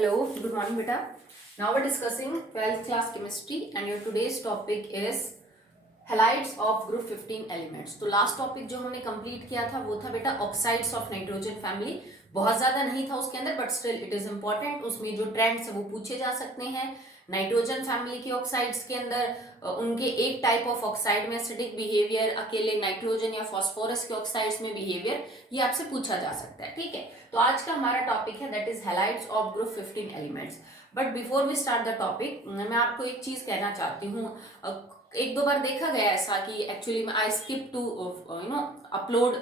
Hello, good morning beta. Now we're discussing 12th class chemistry and your today's topic is halides of group 15 elements. तो last topic जो हमने complete किया था वो था बेटा ऑक्साइड्स ऑफ नाइट्रोजन फैमिली. बहुत ज्यादा नहीं था उसके अंदर but still it is important. उसमें जो ट्रेंड्स है वो पूछे जा सकते हैं. नाइट्रोजन फैमिली के ऑक्साइड्स के अंदर उनके एक टाइप ऑफ ऑक्साइड में एसिडिक बिहेवियर, अकेले नाइट्रोजन या फास्फोरस के ऑक्साइड्स में बिहेवियर, ये आपसे पूछा जा सकता है. ठीक है, तो आज का हमारा टॉपिक है that is halides of group 15 elements. But before we start the topic मैं आपको एक चीज कहना चाहती हूँ. एक दो बार देखा गया ऐसा कि actually I skip to upload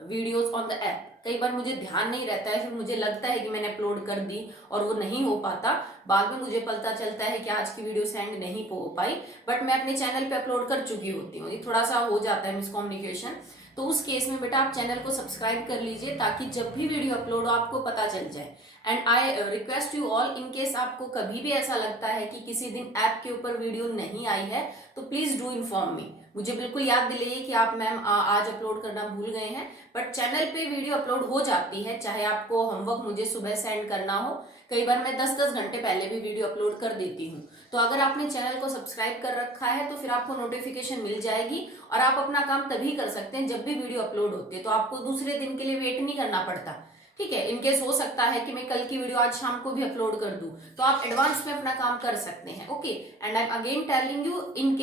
videos on the app. कई बार मुझे ध्यान नहीं रहता है, फिर मुझे लगता है कि मैंने अपलोड कर दी और वो नहीं हो पाता. बाद में मुझे पता चलता है कि आज की वीडियो सेंड नहीं हो पाई, बट मैं अपने चैनल पे अपलोड कर चुकी होती हूँ. ये थोड़ा सा हो जाता है मिसकम्युनिकेशन. तो उस केस में बेटा आप चैनल को सब्सक्राइब कर लीजिए ताकि जब भी वीडियो अपलोड हो आपको पता चल जाए. And I request you all, in case आपको कभी भी ऐसा लगता है कि किसी दिन ऐप के ऊपर वीडियो नहीं आई है तो प्लीज डू इन्फॉर्म मी. मुझे बिल्कुल याद दिलाइए कि आप मैम आज अपलोड करना भूल गए हैं. बट चैनल पे वीडियो अपलोड हो जाती है, चाहे आपको होमवर्क मुझे सुबह सेंड करना हो. कई बार मैं 10-10 घंटे पहले भी वीडियो अपलोड कर देती हूँ. तो अगर आपने चैनल को सब्सक्राइब कर रखा है तो फिर आपको नोटिफिकेशन मिल जाएगी और आप अपना काम तभी कर सकते हैं जब भी वीडियो अपलोड होती है. तो आपको दूसरे दिन के लिए वेट नहीं करना पड़ता. ठीक है, इनकेस हो सकता है कि मैं कल की वीडियो आज शाम को भी अपलोड कर दूं, तो आप एडवांस में अपना काम कर सकते हैं. Okay, and I am again telling you, in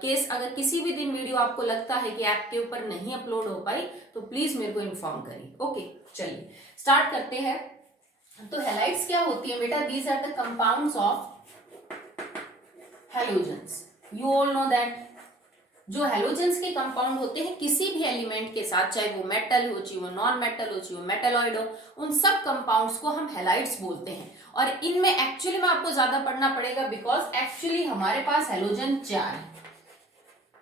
case अगर किसी भी दिन वीडियो आपको लगता है कि ऐप के ऊपर नहीं अपलोड हो पाई तो प्लीज मेरे को इन्फॉर्म करिए. ओके, चलिए स्टार्ट करते हैं. तो हैलाइड्स क्या होती है बेटा? These are the compounds of halogens. You all know that जो हैलोजेंस के कंपाउंड होते हैं किसी भी एलिमेंट के साथ, चाहे वो मेटल हो, चाहे वो नॉन मेटल हो, चाहे वो मेटलॉइड हो, उन सब कंपाउंड्स को हम हैलाइड्स बोलते हैं. और इनमें एक्चुअली में आपको ज्यादा पढ़ना पड़ेगा बिकॉज एक्चुअली हमारे पास हैलोजन 4 है.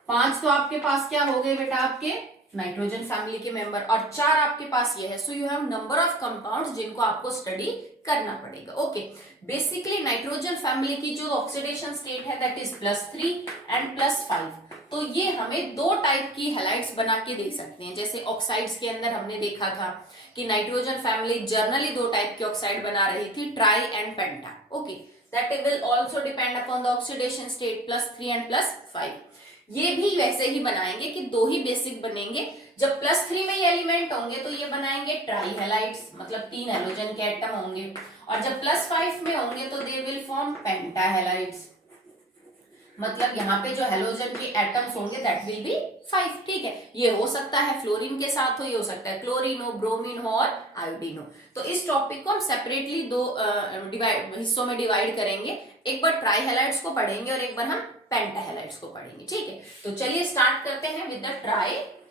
5 तो आपके पास क्या हो गए बेटा? आपके नाइट्रोजन फैमिली के मेंबर, और 4 आपके पास ये है. So you have number of compounds जिनको आपको स्टडी करना पड़ेगा. ओके, बेसिकली नाइट्रोजन फैमिली की जो ऑक्सीडेशन स्टेट है दैट इज +3 एंड +5. तो ये हमें दो टाइप की हैलाइड्स बना के दे सकते हैं. जैसे ऑक्साइड्स के अंदर हमने देखा था कि नाइट्रोजन फैमिली जर्नली दो टाइप की ऑक्साइड बना रही थी, try and penta. Okay, that will also depend upon the oxidation state +3 and +5. ये भी वैसे ही बनाएंगे कि दो ही बेसिक बनेंगे. जब +3 में ये एलिमेंट होंगे तो ये बनाएंगे ट्राई हैलाइड्स, मतलब 3 हैलोजन के एटम होंगे. और जब +5 में होंगे तो they will form penta halides, मतलब यहाँ पे जो हैलोजन के एटम्स होंगे दैट विल बी 5. ठीक है, ये हो सकता है फ्लोरीन के साथ हो, ये हो सकता है क्लोरीन हो, ब्रोमीन हो और आयोडीन हो. तो इस टॉपिक को हम सेपरेटली दो हिस्सों में डिवाइड करेंगे. एक बार ट्राई हैलाइड्स को पढ़ेंगे और एक बार हम पेंटा हैलाइड्स को पढ़ेंगे. ठीक है, तो चलिए स्टार्ट करते हैं with the try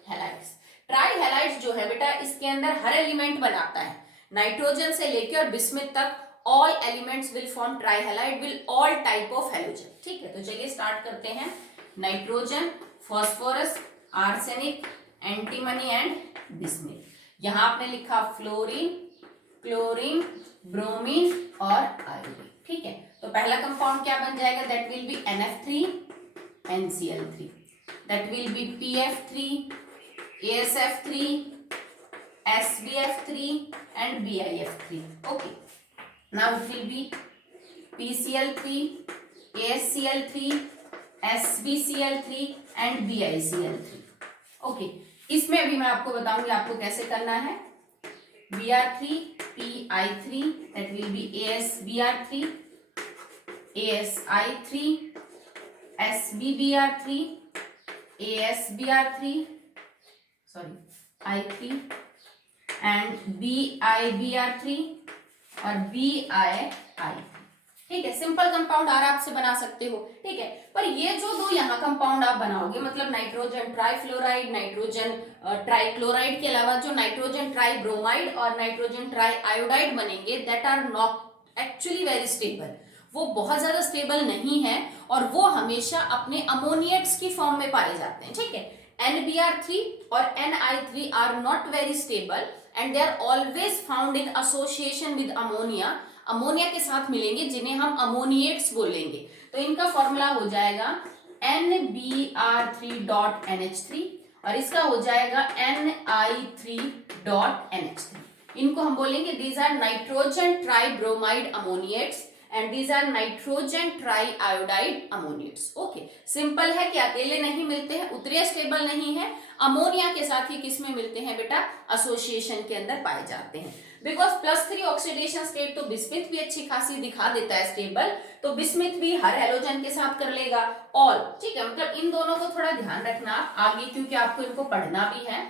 halides. Try halides जो है बेटा, इसके अंदर हर एलिमेंट बनाता है. नाइट्रोजन से लेकर और बिस्मिथ तक all elements will form trihalide with all type of halogen. ठीक है, तो चलिए स्टार्ट करते हैं. Nitrogen, phosphorus, arsenic, antimony and bismuth. यहां आपने लिखा फ्लोरीन, क्लोरीन, ब्रोमीन और आयोडीन. ठीक है, तो पहला कंपाउंड क्या बन जाएगा? That will B NF3 NCl3. That will B PF3 ASF3 SBF3 and BIF3. okay, now it will be PCl3 ASCl3 SBCl3 and BiCl3. Okay, इसमें अभी मैं आपको बताऊंगी आपको कैसे करना है. Br3 PI3 that will be ASBr3 ASI3 SBBr3 ASBr3 sorry I3 and BIBr3 और BII. ठीक है, सिंपल कंपाउंड आराम से बना सकते हो. ठीक है, पर ये जो दो यहाँ कंपाउंड आप बनाओगे, मतलब नाइट्रोजन ट्राईफ्लोराइड, नाइट्रोजन ट्राईक्लोराइड के अलावा जो नाइट्रोजन ट्राई ब्रोमाइड और नाइट्रोजन ट्राई आयोडाइड बनेंगे that are not actually very stable. वो बहुत ज्यादा स्टेबल नहीं है और वो हमेशा अपने अमोनिएट्स की फॉर्म में पाए जाते हैं. ठीक है, NBr3 और NI3 are not very stable and they are always found in association with ammonia. Ammonia के साथ मिलेंगे जिन्हें हम अमोनिएट्स बोलेंगे. तो इनका फॉर्मूला हो जाएगा NBr3.NH3 और इसका हो जाएगा NI3.NH3. इनको हम बोलेंगे these are nitrogen tribromide ammoniates and these are nitrogen triiodide ammoniates. Okay, simple है कि अकेले नहीं मिलते हैं, उतने स्टेबल नहीं है, अमोनिया के साथ ही किस में मिलते हैं बेटा, एसोसिएशन के अंदर पाए जाते हैं। बिकॉज +3 ऑक्सीडेशन स्टेट तो बिस्मिथ भी अच्छी खासी दिखा देता है स्टेबल, तो बिस्मिथ भी हर हेलोजन के साथ कर लेगा ऑल, ठीक है। मतलब इन दोनों को थोड़ा ध्यान रखना आगे, क्योंकि आपको इनको पढ़ना भी है।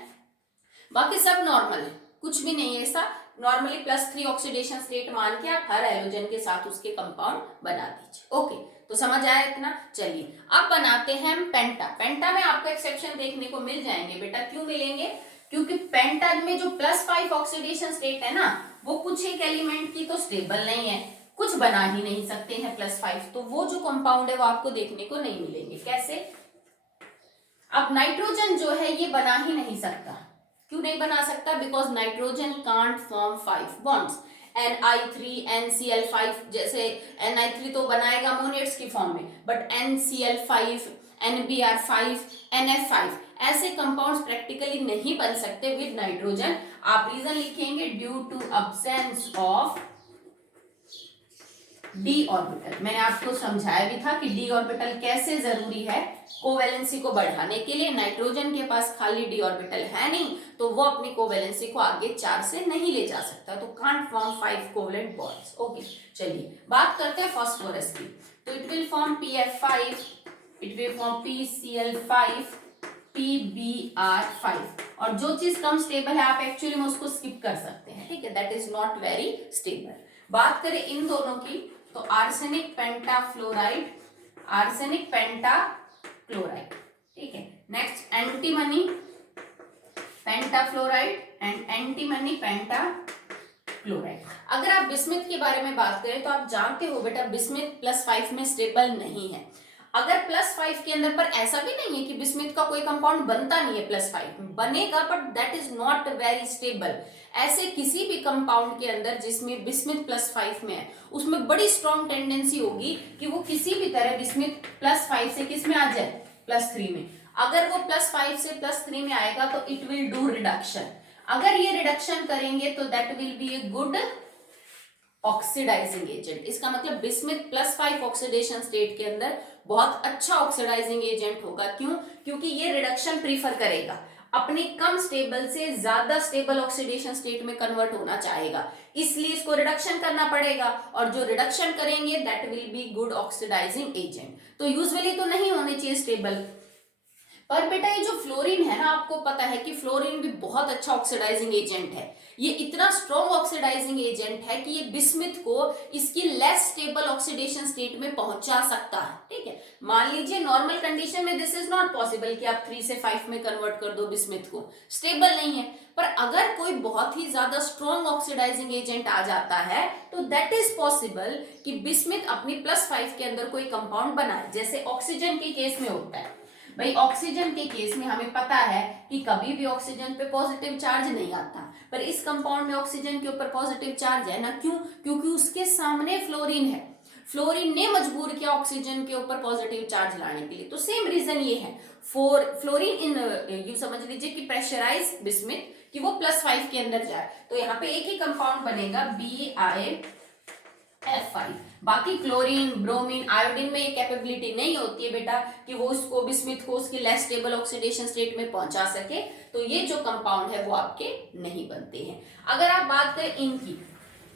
बाकी सब नॉर्मल है, कुछ भी नहीं है ऐसा, नॉर्मली +3 ऑक्सीडेशन स्टेट मान के आप हर हेलोजन के साथ उसके कंपाउंड बना दीजिए। ओके, तो समझ आया इतना। चलिए अब बनाते हैं हम पेंटा। पेंटा में आपको एक्सेप्शन देखने को मिल जाएंगे बेटा, क्यों मिलेंगे, क्योंकि पेंटा में जो +5 ऑक्सीडेशन स्टेट है ना, वो कुछ एक एलिमेंट की तो स्टेबल नहीं है, कुछ बना ही नहीं सकते हैं +5, तो वो जो कंपाउंड है वो आपको देखने को नहीं मिलेंगे। कैसे, अब नाइट्रोजन जो है ये बना ही नहीं सकता, क्यों नहीं बना सकता, because nitrogen can't form 5 bonds, Ni3 NCl5, जैसे Ni3 तो बनाएगा अमोनिएट्स की फॉर्म में, बट NCl5 NBr5 NF5 ऐसे कंपाउंड्स प्रैक्टिकली नहीं बन सकते विद नाइट्रोजन। आप रीजन लिखेंगे due to absence of D orbital. मैंने आपको समझाया भी था कि डी ऑर्बिटल कैसे जरूरी है कोवैलेंसी को बढ़ाने के लिए। नाइट्रोजन के पास खाली डी ऑर्बिटल है नहीं, तो वो अपनी कोवैलेंसी को आगे 4 से नहीं ले जा सकता, तो can't form 5 covalent bonds. Okay, चलिए बात करते हैं फास्फोरस की। तो it will form PF5, it will form PCl5, PBr5, और जो चीज कम स्टेबल है आप एक्चुअली में उसको स्किप कर सकते हैं, ठीक है, that is not very stable. बात करें इन दोनों की, तो आर्सेनिक पेंटाफ्लोराइड, आर्सेनिक पेंटाक्लोराइड, ठीक है। Next antimony pentafluoride and antimony pentachloride. अगर आप बिस्मिथ के बारे में बात करें तो आप जानते हो बेटा बिस्मिथ +5 में स्टेबल नहीं है। अगर +5 के अंदर, पर ऐसा भी नहीं है कि बिस्मिथ का कोई कंपाउंड बनता नहीं है +5 में, बनेगा but that is not very stable. ऐसे किसी भी कंपाउंड के अंदर जिसमें बिस्मिथ +5 में है, उसमें बड़ी स्ट्रॉन्ग टेंडेंसी होगी कि वो किसी भी तरह बिस्मिथ +5 से किस में आ जाए, +3 में। अगर वो +5 से +3 में आएगा तो इट विल डू रिडक्शन। अगर ये रिडक्शन करेंगे तो that will be a good oxidizing agent. इसका मतलब बिस्मिथ +5 ऑक्सीडेशन स्टेट के अंदर बहुत अच्छा ऑक्सीडाइजिंग एजेंट होगा। क्यों, क्योंकि ये रिडक्शन प्रीफर करेगा, अपने कम स्टेबल से ज्यादा स्टेबल ऑक्सीडेशन स्टेट में कन्वर्ट होना चाहेगा, इसलिए इसको रिडक्शन करना पड़ेगा, और जो रिडक्शन करेंगे that will be good oxidizing agent. तो यूजुअली तो नहीं होने चाहिए स्टेबल, पर बेटा ये जो फ्लोरीन है ना, आपको पता है कि फ्लोरीन भी बहुत अच्छा ऑक्सीडाइजिंग एजेंट है। ये इतना स्ट्रॉन्ग ऑक्सीडाइजिंग एजेंट है कि ये बिस्मिथ को इसकी लेस स्टेबल ऑक्सीडेशन स्टेट में पहुंचा सकता है, ठीक है। मान लीजिए नॉर्मल कंडीशन में दिस इज नॉट पॉसिबल कि आप 3 से 5 में कन्वर्ट कर दो बिस्मिथ को, स्टेबल नहीं है। पर अगर कोई बहुत ही ज्यादा स्ट्रॉन्ग ऑक्सीडाइजिंग एजेंट आ जाता है तो दैट इज पॉसिबल कि बिस्मिथ अपनी +5 के अंदर कोई कंपाउंड बनाए, जैसे ऑक्सीजन के केस में होता है। भाई ऑक्सीजन के केस में हमें पता है कि कभी भी ऑक्सीजन पे पॉजिटिव चार्ज नहीं आता, पर इस कंपाउंड में ऑक्सीजन के ऊपर पॉजिटिव चार्ज है ना। क्यों, क्योंकि उसके सामने फ्लोरीन है, फ्लोरीन ने मजबूर किया ऑक्सीजन के ऊपर पॉजिटिव चार्ज लाने के लिए। तो सेम रीजन ये है फॉर फ्लोरीन इन, यू समझ लीजिए कि प्रेशराइज बिस्मिथ कि वो +5 के अंदर जाए, तो यहाँ पे एक ही कंपाउंड बनेगा BiF5। बाकी क्लोरीन, ब्रोमीन, आयोडीन में ये कैपेबिलिटी नहीं होती है बेटा कि वो उसको बिस्मिथ को उसकी लेस स्टेबल ऑक्सीडेशन स्टेट में पहुंचा सके, तो ये जो कंपाउंड है वो आपके नहीं बनते हैं। अगर आप बात करें इनकी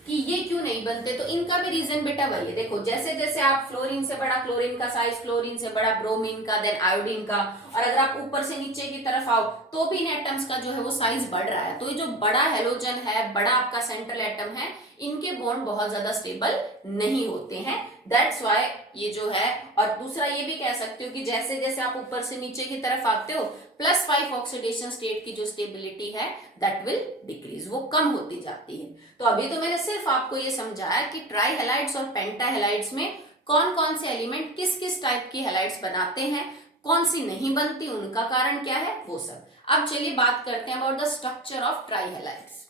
कि ये क्यों नहीं बनते, तो इनका भी रीजन बेटा वही है। देखो जैसे जैसे आप फ्लोरीन से बड़ा क्लोरीन का साइज, क्लोरीन से बड़ा ब्रोमीन का, देन आयोडीन का, और अगर आप ऊपर से नीचे की तरफ आओ तो भी इन एटम्स का जो है वो साइज बढ़ रहा है। तो ये जो बड़ा हेलोजन है, बड़ा आपका सेंट्रल एटम है, इनके बॉन्ड बहुत ज्यादा स्टेबल नहीं होते हैं, दैट्स व्हाई ये जो है। और दूसरा ये भी कह सकते हो कि जैसे जैसे आप ऊपर से नीचे की तरफ आते हो +5 ऑक्सीडेशन स्टेट की जो स्टेबिलिटी है दैट विल डिक्रीज, वो कम होती जाती है। तो अभी तो मैंने सिर्फ आपको ये समझाया कि ट्राई हेलाइड्स और पेंटा हेलाइड्स में कौन कौन से एलिमेंट किस किस टाइप की हेलाइड्स बनाते हैं, कौन सी नहीं बनती, उनका कारण क्या है, वो सब। अब चलिए बात करते हैं about the structure of try halides.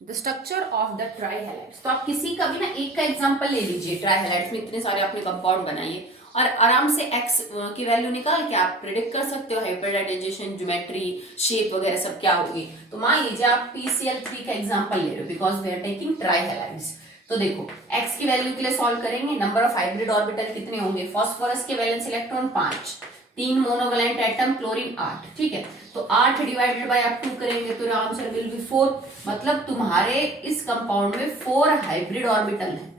The structure of the try halides. तो आप किसी का भी ना एक का एग्जांपल ले लीजिए, ट्राई हेलाइड्स में इतने सारे आपने कंपाउंड बनाइए और आराम से x की वैल्यू निकाल के आप प्रिडिक्ट कर सकते हो हाइब्रिडाइजेशन, ज्योमेट्री, शेप वगैरह सब क्या होगी। तो मान लीजिए आप PCl3 का एग्जांपल ले रहे हो बिकॉज वी आर टेकिंग ट्राइहैलाइड्स। तो देखो x की वैल्यू के लिए सॉल्व करेंगे, नंबर ऑफ हाइब्रिड ऑर्बिटल कितने होंगे, फास्फोरस के valence electron 5, 3 monovalent atom, chlorine 8, ठीक है। तो 8 डिवाइडेड बाय आप 2 करेंगे तो आंसर विल बी 4, मतलब तुम्हारे इस कंपाउंड में 4 हाइब्रिड ऑर्बिटल है।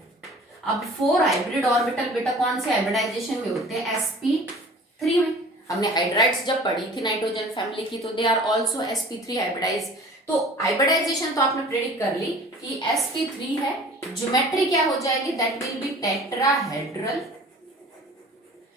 अब 4 हाइब्रिड ऑर्बिटल बेटा कौन से हाइब्रिडाइजेशन में होते हैं, sp3 में। हमने हाइड्राइड्स जब पढ़ी थी नाइट्रोजन फैमिली की, तो they are also sp3 hybridize. तो हाइब्रिडाइजेशन तो आपने प्रेडिक्ट कर ली कि sp3 है, ज्योमेट्री क्या हो जाएगी, that will be tetrahedral.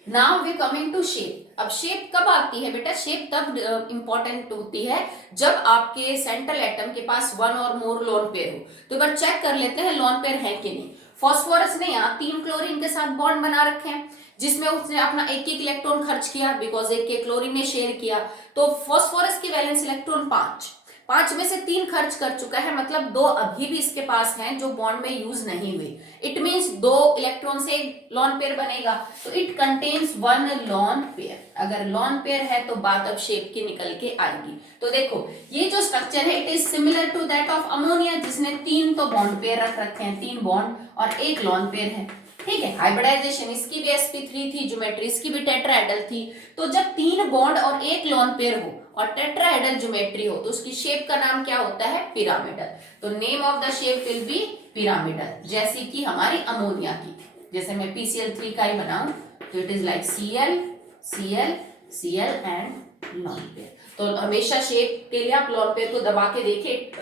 Now we coming to shape. अब शेप कब आती है बेटा, शेप तब इंपॉर्टेंट होती है जब आपके सेंट्रल एटम के पास 1 और मोर लोन पेयर हो। तो एक बार चेक कर लेते हैं लोन पेयर है कि नहीं। फास्फोरस ने यहाँ 3 क्लोरीन के साथ बॉन्ड बना रखे हैं जिसमें उसने अपना एक एक इलेक्ट्रॉन खर्च किया बिकॉज एक क्लोरीन ने शेयर किया। तो फास्फोरस की वैलेंस इलेक्ट्रॉन 5 में से 3 खर्च कर चुका है, मतलब 2 अभी भी इसके पास हैं जो बॉन्ड में यूज नहीं हुए। इट मींस 2 इलेक्ट्रॉन से लॉन पेयर बनेगा, तो इट कंटेन्स 1 लॉन पेयर। अगर लॉन पेयर है तो बात अब शेप की निकल के आएगी। तो देखो ये जो स्ट्रक्चर है it is similar to that of ammonia, जिसने 3 तो बॉन्ड पेयर रख रखे हैं, 3 बॉन्ड और 1 लॉन पेयर है, ठीक है। हाइब्रिडाइजेशन इसकी भी sp3 थी, ज्योमेट्री इसकी भी टेट्राहेड्रल थी। तो जब 3 बॉन्ड और 1 लॉन पेयर हो और टेट्राहेड्रल ज्योमेट्री हो तो उसकी शेप का नाम क्या होता है, पिरामिडल। तो name of the shape will be pyramidal, जैसे कि हमारी अमोनिया की। जैसे मैं PCl3 का ही बनाऊं तो it is like Cl Cl Cl and lone pair. तो हमेशा शेप के लिए आप लॉन पेयर को दबा के देखें,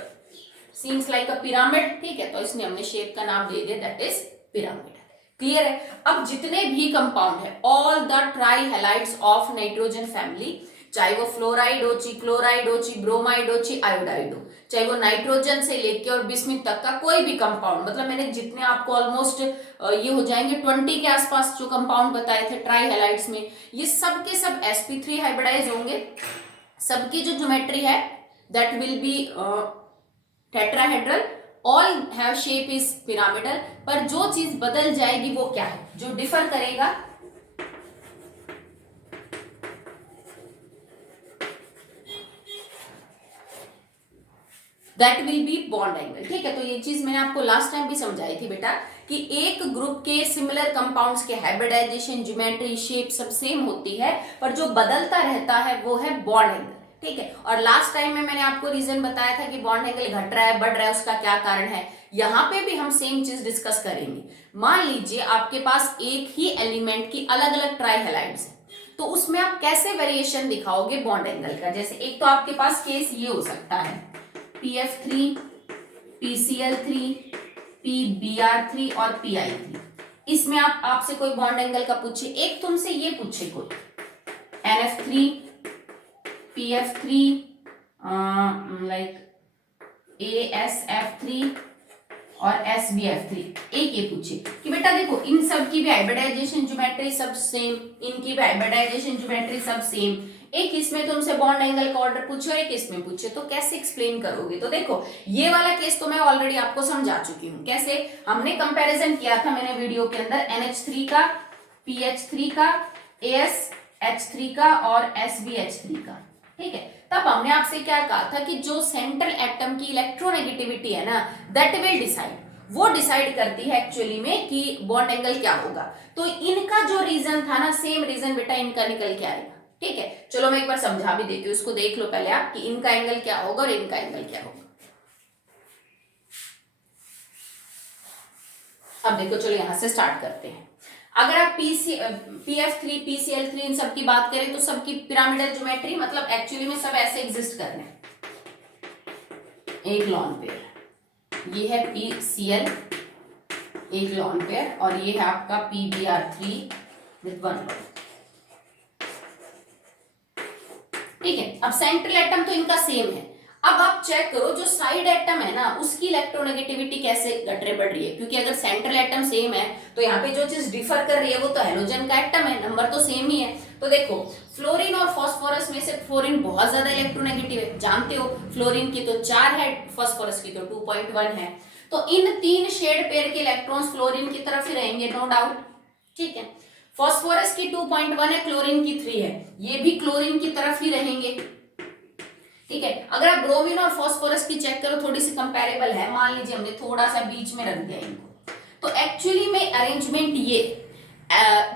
सीम्स लाइक अ पिरामिड, ठीक है। तो इसने हमने शेप का नाम दे दिया, दैट इज पिरामिड। क्लियर है। अब जितने भी कंपाउंड है, all the trihalides of nitrogen family, चाहे वो फ्लोराइड हो, ची क्लोराइड हो, ची ब्रोमाइड हो, ची आयोडाइड हो, चाहे वो नाइट्रोजन से लेके और बिस्मिथ तक का कोई भी कंपाउंड, मतलब मैंने जितने आपको ऑलमोस्ट ये हो जाएंगे 20 के आसपास जो कंपाउंड बताए थे ट्राइहैलाइड्स में, ये सब के सब sp3 हाइब्रिडाइज होंगे। सबकी जो ज्योमेट्री है that will be tetrahedral, all have shape is pyramidal. पर जो चीज बदल जाएगी वो क्या है, जो डिफर करेगा, that will B bond angle, ठीक है। तो ये चीज मैंने आपको लास्ट टाइम भी समझाई थी बेटा कि एक ग्रुप के सिमिलर कंपाउंड्स के हाइब्रिडाइजेशन, ज्योमेट्री, शेप सब सेम होती है, पर जो बदलता रहता है वो है बॉन्ड एंगल, ठीक है। और लास्ट टाइम में मैंने आपको रीजन बताया था कि बॉन्ड एंगल घट रहा है, बढ़ रहा है, उसका क्या कारण है। यहाँ पे भी हम सेम चीज डिस्कस करेंगे। मान लीजिए आपके पास एक ही एलिमेंट की अलग अलग ट्राइहैलाइड्स है, तो उसमें आप कैसे वेरिएशन दिखाओगे बॉन्ड एंगल का। जैसे एक तो आपके पास केस ये हो सकता है PF3, PCl3, PBr3 और PI3। इसमें आपसे कोई बॉन्ड एंगल का पूछे, एक तुमसे ये पूछे कोई NF3, PF3, लाइक ASF3 और SBF3, एक ये पूछे कि बेटा देखो इन सब की भी हाइब्रिडाइजेशन ज्योमेट्री सब सेम, इनकी भी हाइब्रिडाइजेशन ज्योमेट्री सब सेम, एक इसमें तुमसे बॉन्ड एंगल का ऑर्डर पूछो और एक इसमें पूछे, तो कैसे एक्सप्लेन करोगे। तो देखो ये वाला केस तो मैं ऑलरेडी आपको समझा चुकी हूँ। कैसे हमने कंपैरिजन किया था मैंने वीडियो के अंदर, NH3 का, PH3 का, ASH3 का और SBH3 का, ठीक है। तब हमने आपसे क्या कहा था कि जो सेंट्रल एटम की इलेक्ट्रोनेगेटिविटी है ना, दैट विल डिसाइड, वो डिसाइड करती है एक्चुअली में कि बॉन्ड एंगल क्या होगा। तो इनका जो रीजन था ना, सेम रीजन बेटा इनका निकल के आएगा, ठीक है। चलो मैं एक बार समझा भी देती हूँ, इसको देख लो पहले आप कि इनका एंगल क्या होगा और इनका एंगल क्या होगा। अब देखो चलो यहां से स्टार्ट करते हैं। अगर आप PF3, PCl3 इन सब की बात करें तो सबकी पिरामिडल ज्योमेट्री, मतलब एक्चुअली में सब ऐसे एग्जिस्ट कर रहे हैं, एक लॉन पेयर, ये है PCl एक लॉन पेयर और ये है आपका PBr3 विद 1 लॉन, ठीक है। अब सेंट्रल एटम तो इनका सेम है। अब आप चेक करो जो साइड एटम है ना उसकी इलेक्ट्रोनेगेटिविटी कैसे घट रही बढ़ रही है, क्योंकि अगर सेंट्रल एटम सेम है तो यहाँ पे जो चीज डिफर कर रही है वो तो हेलोजन का एटम है, नंबर तो सेम ही है। तो देखो फ्लोरीन और फास्फोरस में से फ्लोरीन बहुत ज्यादा इलेक्ट्रोनेगेटिव है, जानते हो फ्लोरीन की तो 4 है, फास्फोरस की तो 2.1 है। तो इन 3 शेड पेयर के इलेक्ट्रॉन्स फ्लोरीन की तरफ ही रहेंगे, नो डाउट, ठीक है। फास्फोरस की 2.1 है, क्लोरीन की 3 है, ये भी क्लोरीन की तरफ ही रहेंगे। ठीक है, अगर आप ब्रोमीन और फास्फोरस की चेक करो, थोड़ी सी कंपैरेबल है। मान लीजिए हमने थोड़ा सा बीच में रख दिया इनको, तो एक्चुअली में अरेंजमेंट ये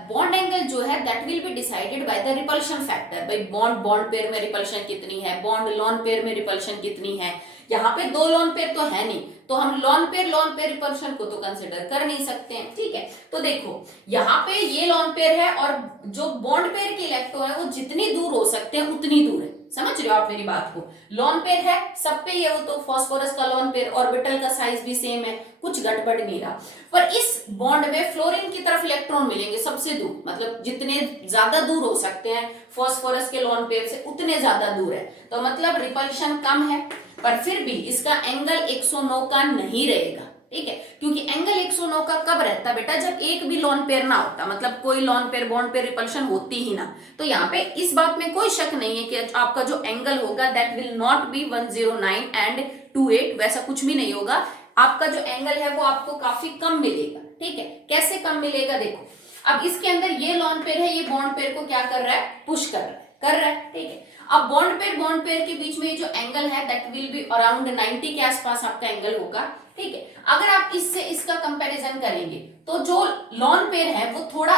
बॉन्ड एंगल जो है that will be decided by the repulsion factor. भाई बॉन्ड बॉन्ड पेयर में रिपल्शन कितनी है, बॉन्ड लॉन पेयर में रिपल्शन कितनी है। यहाँ पे दो लॉन पेयर तो है नहीं, तो हम लॉन पेयर रिपल्शन को तो कंसिडर कर नहीं सकते हैं। ठीक है, तो देखो यहाँ पे ये लॉन पेयर है और जो बॉन्ड पेयर के इलेक्ट्रॉन है वो जितनी दूर हो सकते हैं उतनी दूर है। समझ रहे हो आप मेरी बात को? लॉन पेयर है सब पे ये, वो तो फास्फोरस का लॉन पेयर, ऑर्बिटल का साइज भी सेम है, कुछ गड़बड़ नहीं रहा। पर इस बॉन्ड में फ्लोरीन की तरफ इलेक्ट्रॉन मिलेंगे सबसे दूर, मतलब जितने ज्यादा दूर हो सकते हैं फास्फोरस के लॉन पेयर से उतने ज्यादा दूर है, तो मतलब रिपल्शन कम है। पर फिर भी इसका एंगल 109 का नहीं रहेगा। ठीक है, क्योंकि एंगल 109 का कब रहता बेटा? जब एक भी लॉन पेयर ना होता, मतलब कोई lone pair bond pair repulsion होती ही ना। तो यहाँ पे इस बात में कोई शक नहीं है कि आपका जो एंगल होगा that will not be 109 and 28, वैसा कुछ भी नहीं होगा। आपका जो एंगल है वो आपको काफी कम मिलेगा। ठीक है, कैसे कम मिलेगा? देखो, अब इसके अंदर ये लॉन पेयर है, ये बॉन्ड पेयर को क्या कर रहा है? पुश कर रहा है। ठीक है, अब बॉन्ड पेयर के बीच में जो एंगल है दैट विल बी अराउंड 90 के आसपास आपका एंगल होगा। ठीक है, अगर आप इससे इसका कंपैरिजन करेंगे तो जो लॉन पेयर है वो थोड़ा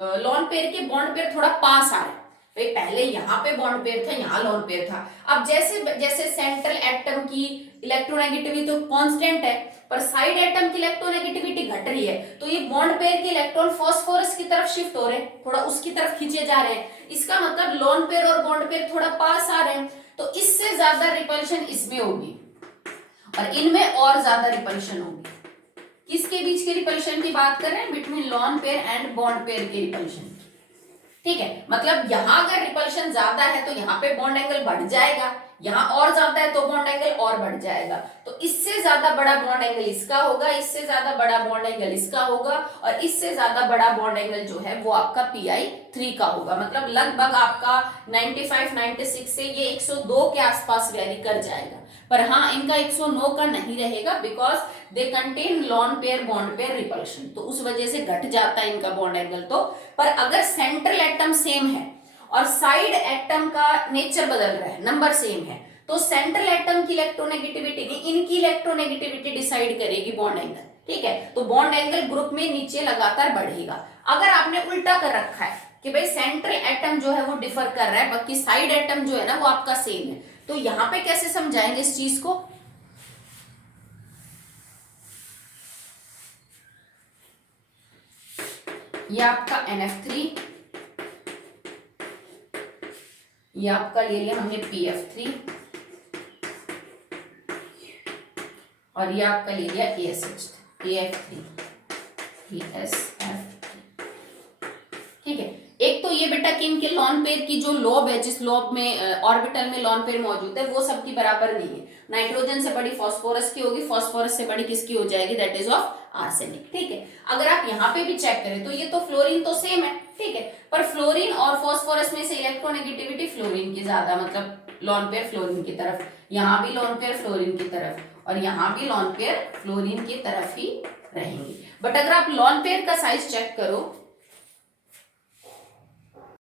लॉन पेयर के बॉन्ड पेयर थोड़ा पास आ रहा है। भाई पहले यहाँ पे बॉन्ड पेयर था, यहाँ लॉन पेयर था। अब जैसे जैसे सेंट्रल एटम की इलेक्ट्रोनेगेटिविटी तो कांस्टेंट है, पर साइड एटम की इलेक्ट्रोनेगेटिविटी घट रही है, तो ये बॉन्ड पेयर के इलेक्ट्रॉन फास्फोरस की तरफ शिफ्ट हो रहे हैं, थोड़ा उसकी तरफ खींचे जा रहे हैं। इसका मतलब लॉन पेयर और बॉन्ड पेयर थोड़ा पास आ रहे हैं, तो इससे ज्यादा रिपल्शन इसमें होगी और इनमें और ज्यादा रिपल्शन होगी। किसके बीच के रिपल्शन की बात कर रहे हैं? Between lone pair and bond pair के रिपल्शन। ठीक है, मतलब यहां अगर रिपल्शन ज्यादा है तो यहाँ पे बॉन्ड एंगल बढ़ जाएगा, यहाँ और ज्यादा है तो बॉन्ड एंगल और बढ़ जाएगा। तो इससे ज्यादा बड़ा बॉन्ड एंगल इसका होगा, इससे ज्यादा बड़ा बॉन्ड एंगल इसका होगा, और इससे ज्यादा बड़ा बॉन्ड एंगल जो है वो आपका pi3 का होगा। मतलब लगभग आपका 95-96 से ये 102 के आसपास वेरी कर जाएगा। पर हाँ, इनका 109 का नहीं रहेगा because they contain lone pair bond pair repulsion, तो उस वजह से घट जाता है इनका बॉन्ड एंगल। तो पर अगर सेंट्रल एटम सेम है और साइड एटम का नेचर बदल रहा है, नंबर सेम है, तो सेंट्रल एटम की इलेक्ट्रोनेगेटिविटी नहीं, इनकी इलेक्ट्रोनेगेटिविटी डिसाइड करेगी बॉन्ड एंगल। ठीक है, तो बॉन्ड एंगल ग्रुप में नीचे लगातार बढ़ेगा। अगर आपने उल्टा कर रखा है कि भाई सेंट्रल एटम जो है वो डिफर कर रहा है, बाकी साइड एटम जो है ना वो आपका सेम है, तो यहां पे कैसे समझाएंगे इस चीज को? ये आपका NF3, ये आपका ले लिया हमने PF3, और ये आपका ले लिया AF3। ठीक है, एक तो ये बेटा किन के लॉन पेयर की जो लॉब है, जिस लॉब में ऑर्बिटल में लॉन पेयर मौजूद है, वो सबकी बराबर नहीं है। नाइट्रोजन से बड़ी फास्फोरस की होगी, फास्फोरस से बड़ी किसकी हो जाएगी? That is of arsenic. ठीक है, अगर आप यहाँ पे भी चेक करें तो ये तो फ्लोरीन तो सेम है। ठीक है, पर फ्लोरीन और फास्फोरस में से इलेक्ट्रोनेगेटिविटी फ्लोरीन की ज्यादा, मतलब लॉन पेयर फ्लोरीन की तरफ, यहाँ भी लॉन पेयर फ्लोरीन की तरफ, और यहाँ भी लॉन पेयर फ्लोरीन की तरफ ही रहेंगी। बट अगर आप लॉन पेयर का साइज चेक करो